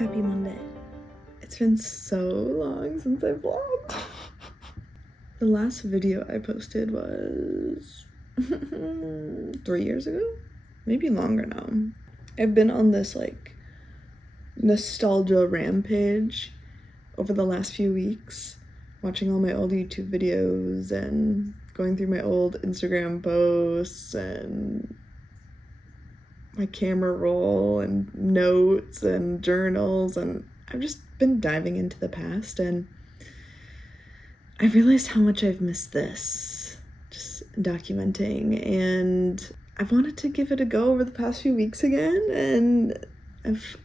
Happy Monday. It's been so long since I vlogged. The last video I posted was 3 years ago? Maybe longer now. I've been on this like nostalgia rampage over the last few weeks, watching all my old YouTube videos and going through my old Instagram posts and my camera roll and notes and journals, and I've just been diving into the past, and I realized how much I've missed this, just documenting, and I've wanted to give it a go over the past few weeks again, and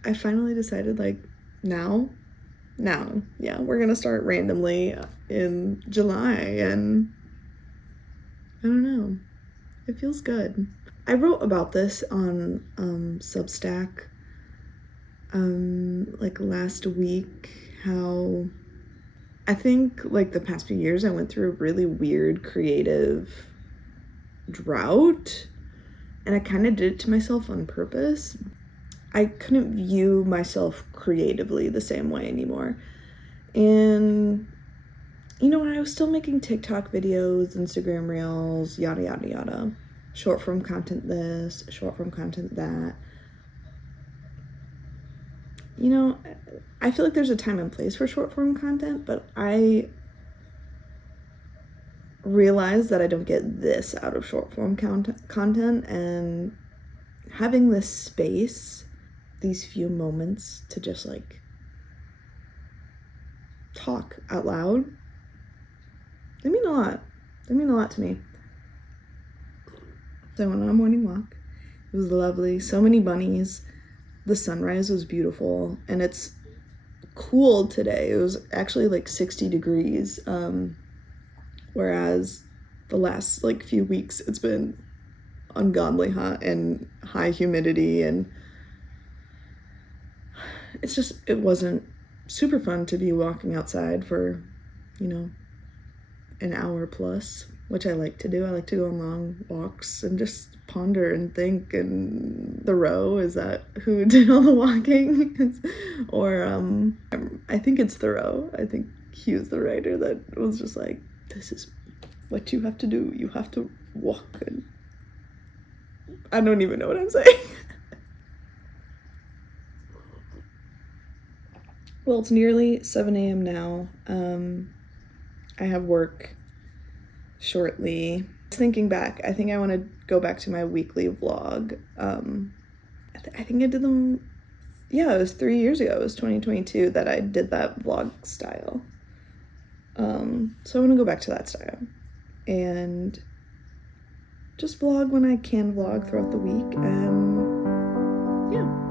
I finally decided, like, now, yeah, we're gonna start randomly in July, and I don't know, it feels good. I wrote about this on Substack like last week, how I think like the past few years I went through a really weird creative drought, and I kind of did it to myself on purpose. I couldn't view myself creatively the same way anymore. And you know, I was still making TikTok videos, Instagram reels, yada yada yada. Short form content this, short form content that. You know, I feel like there's a time and place for short form content, but I realize that I don't get this out of short form content, and having this space, these few moments to just like talk out loud, they mean a lot. They mean a lot to me. So I went on a morning walk. It was lovely. So many bunnies. The sunrise was beautiful, and it's cool today. It was actually like 60 degrees, whereas the last like few weeks it's been ungodly hot and high humidity, and it wasn't super fun to be walking outside for, you know, an hour plus, which I like to do. I like to go on long walks and just ponder and think. And Thoreau, is that who did all the walking? Or I think it's Thoreau. I think he was the writer that was just like, this is what you have to do. You have to walk. And I don't even know what I'm saying. Well, it's nearly 7 a.m. now. I have work shortly. Thinking back, I think I want to go back to my weekly vlog. I think I did them, yeah, it was 3 years ago. It was 2022 that I did that vlog style. So I want to go back to that style and just vlog when I can vlog throughout the week. Yeah.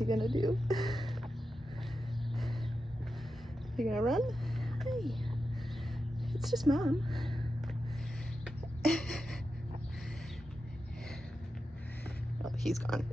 he gonna do? You gonna run? Hey, it's just Mom. Oh, he's gone.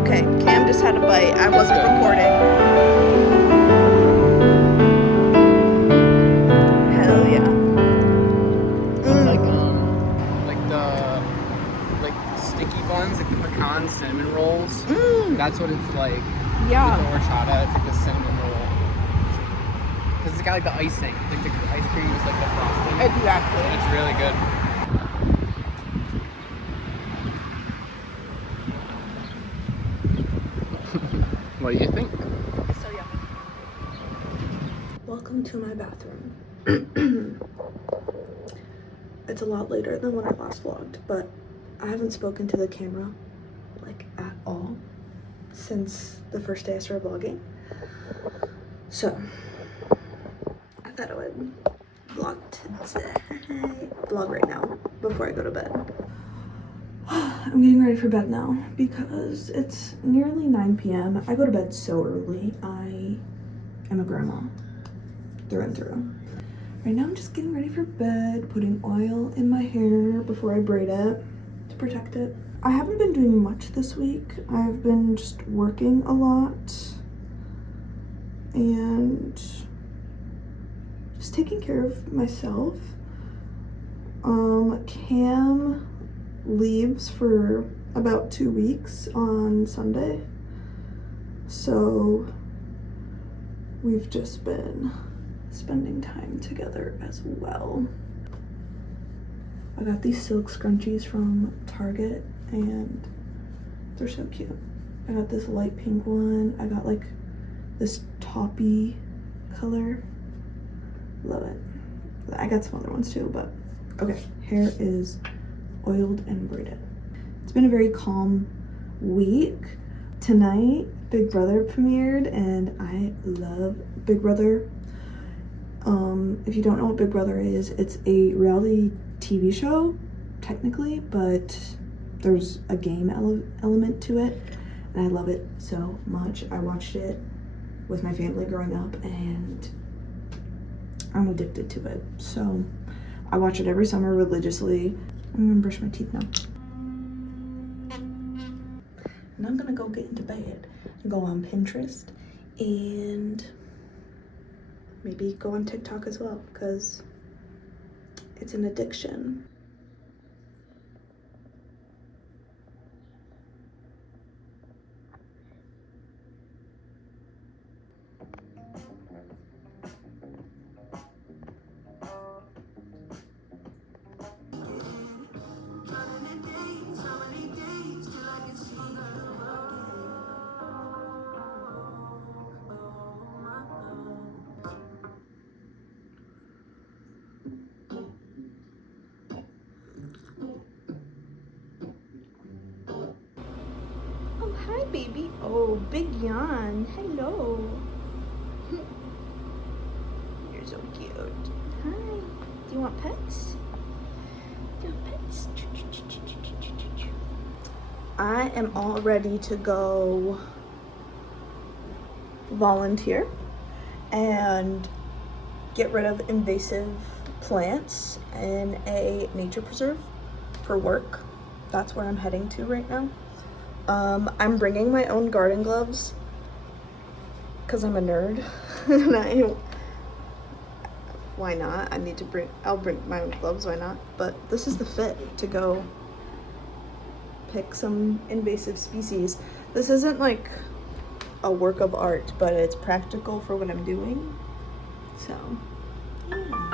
Okay, Cam just had a bite. I wasn't recording. Hell yeah. It's like sticky buns, like the pecan cinnamon rolls. That's what it's like. Yeah. With the horchata, it's like the cinnamon roll. Because it's got like the icing. Like the ice cream is like the frosting. Exactly. And it's really good. What do you think? So yummy. Welcome to my bathroom. It's a lot later than when I last vlogged, but I haven't spoken to the camera like at all since the first day I started vlogging. So I thought I would vlog right now before I go to bed. I'm getting ready for bed now because it's nearly 9 p.m. I go to bed so early. I am a grandma through and through. Right now I'm just getting ready for bed, putting oil in my hair before I braid it to protect it. I haven't been doing much this week. I've been just working a lot and just taking care of myself. Cam leaves for about 2 weeks on Sunday, so we've just been spending time together as well. I got these silk scrunchies from Target and they're so cute. I got this light pink one. I got like this taupey color. Love it. I got some other ones too, but okay. Hair is oiled and braided. It's been a very calm week. Tonight, Big Brother premiered and I love Big Brother. If you don't know what Big Brother is, it's a reality TV show, technically, but there's a game element to it, and I love it so much. I watched it with my family growing up, and I'm addicted to it. So I watch it every summer religiously. I'm gonna brush my teeth now. And I'm gonna go get into bed and go on Pinterest and maybe go on TikTok as well, because it's an addiction. baby. Oh, big yawn. Hello. You're so cute. Hi. Do you want pets? Do you want pets? I am all ready to go volunteer and get rid of invasive plants in a nature preserve for work. That's where I'm heading to right now. I'm bringing my own garden gloves because I'm a nerd. And why not? I'll bring my own gloves, why not? But this is the fit to go pick some invasive species. This isn't like a work of art, but it's practical for what I'm doing. So, yeah.